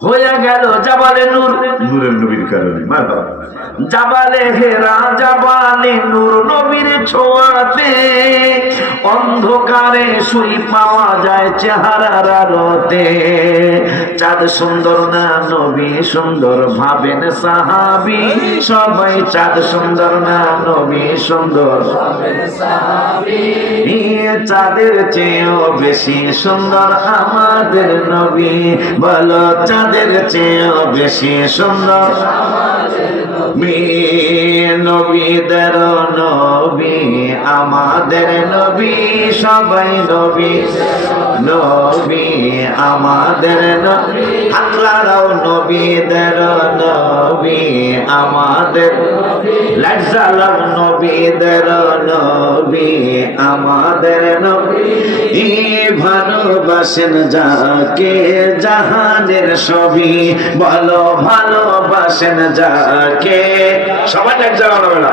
হয়ে গেল জাবালে নূর, নূরের নবীর কারণে। মারহাবা। জাবালে হেরা, জাবালে নূর, নবীর ছোঁয়াতে অন্ধকারে শুই পাওয়া যায় চেহারার আলোতে। চাঁদ সুন্দর না নবী সুন্দর ভাবেন সাহাবী, সবাই চাঁদ সুন্দর না নবী সুন্দর ভাবেন সাহাবী। চাঁদের চেয়েও বেশি সুন্দর আমাদের নবী, বলো চাঁদের চেয়েও বেশি সুন্দর আমাদের নবী। নবীদের নবী আমাদের নবী, সবাই নবী নবী আমাদের নবী। আল্লাহরাও নবীদের নবী আমাদের লাজ্জালাম নবীদের নবী আমাদের নবী। ভালোবাসেন যাকে জাহানের সবই, বলো ভালোবাসেন যাকে। সবাই লাজ্জালাম না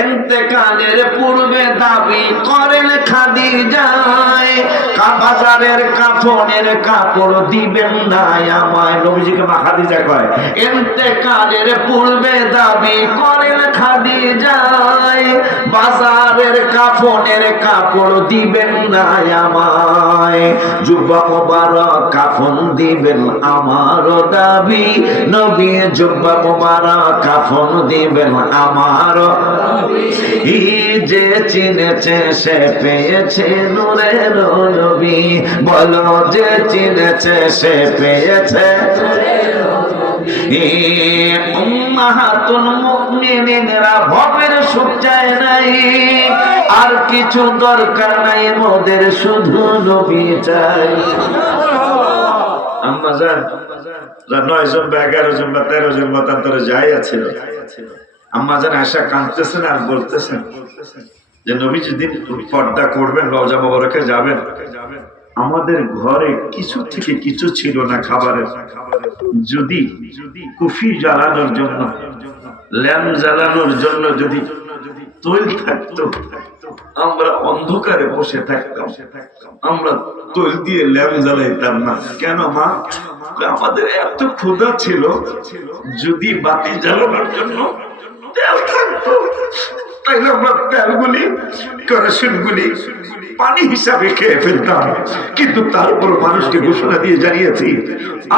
ইন্তেকালের পূর্বে দাবি করেন খাদিজায়, বাজারের কাফনের কাপড় দিবেন না আমায়। নবীজিকে মা খাদিজা কয়। ইন্তেকালের পূর্বে দাবি করেন খাদিজায়, বাজারের কাফনের কাপড় দিবেন না আমায়। জুব্বা মোবারক কাফন দিবেন আমারও দাবি, নবী জুব্বা মোবারক কাফন দিবেন আমারও। যে চিনেছে সে পেয়েছে নূরের নবী, বলো যে চিনেছে সে পেয়েছে। উম্মাহাতুল মুমিনিনরা ভবের সুখ চায় নাই, আর কিছু দরকার নাই মোদের, শুধু নবী চাই। আম্মা জান 9 জন বা 11 জন বা 13 জন মতান্তরে যাই আছে, আম্মা জান আশা কাঁদতেছেন আর বলতেছেন যে নবী যেদিন পর্দা করবেন রওজা মোবারকে যাবেন, আমাদের ঘরে কিছু থেকে কিছু ছিল না খাবারের। যদি কুফি জ্বালানোর জন্য, ল্যাম্প জ্বালানোর জন্য যদি তৈল থাকতো, আমরা অন্ধকারে বসে থাকতাম, আমরা তৈল দিয়ে ল্যাম্প জ্বালাইতাম না। কেন মা? আমাদের এত ক্ষুধা ছিল, যদি বাতি জ্বালানোর জন্য তেল থাকতো তাইলে আমরা তেলগুলি কেরোসিনগুলি পানি হিসাবে খেয়ে ফেলতাম। কিন্তু তারপর মানুষকে ঘোষণা দিয়ে জানিয়েছি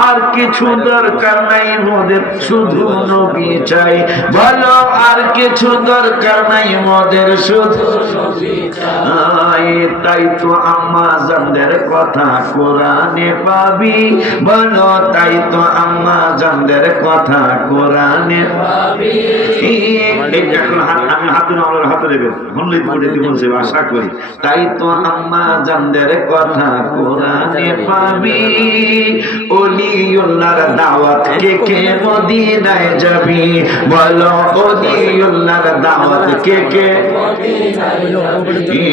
আর কিছু দরকার নাই মোদের, শুধু নবী চাই। বলো আর কিছু দরকার নাই মোদের, শুধু নবী চাই। তাই তো আম্মা জানদের কথা কোরআনে পাবি, বলো তাই তো আম্মা জানদের কথা কোরআনে পাবি। এখন আমি হাতে আমার হাতে নেবেন, বললেই তো যেতে বলছে আশা করি। তাই তো আম্মা জানদের কথা কোরআনে পাবি, ওলিউল্লাহর দাওয়াত কে কে মদিনায় যাবি, বলো ওলিউল্লাহর দাওয়াত কে কে মদিনায় যাবি।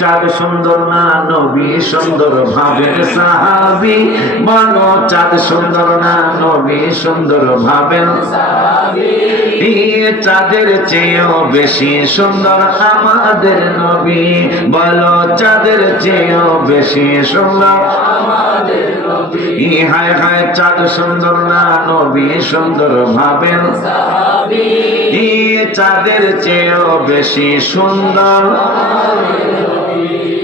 চাঁদ সুন্দর না নবী সুন্দর ভাবেন সাহাবী, বলো চাঁদ সুন্দর না নবী সুন্দর ভাবেন সাহাবী। চাঁদের চেয়েও বেশি সুন্দর আমাদের নবী, বলো চাঁদের চেয়েও বেশি সুন্দর আমাদের নবী। হায় হায় চাঁদ সুন্দর না নবী সুন্দর ভাবেন সাহাবী, চাঁদের চেয়েও বেশি সুন্দর আমাদের নবী।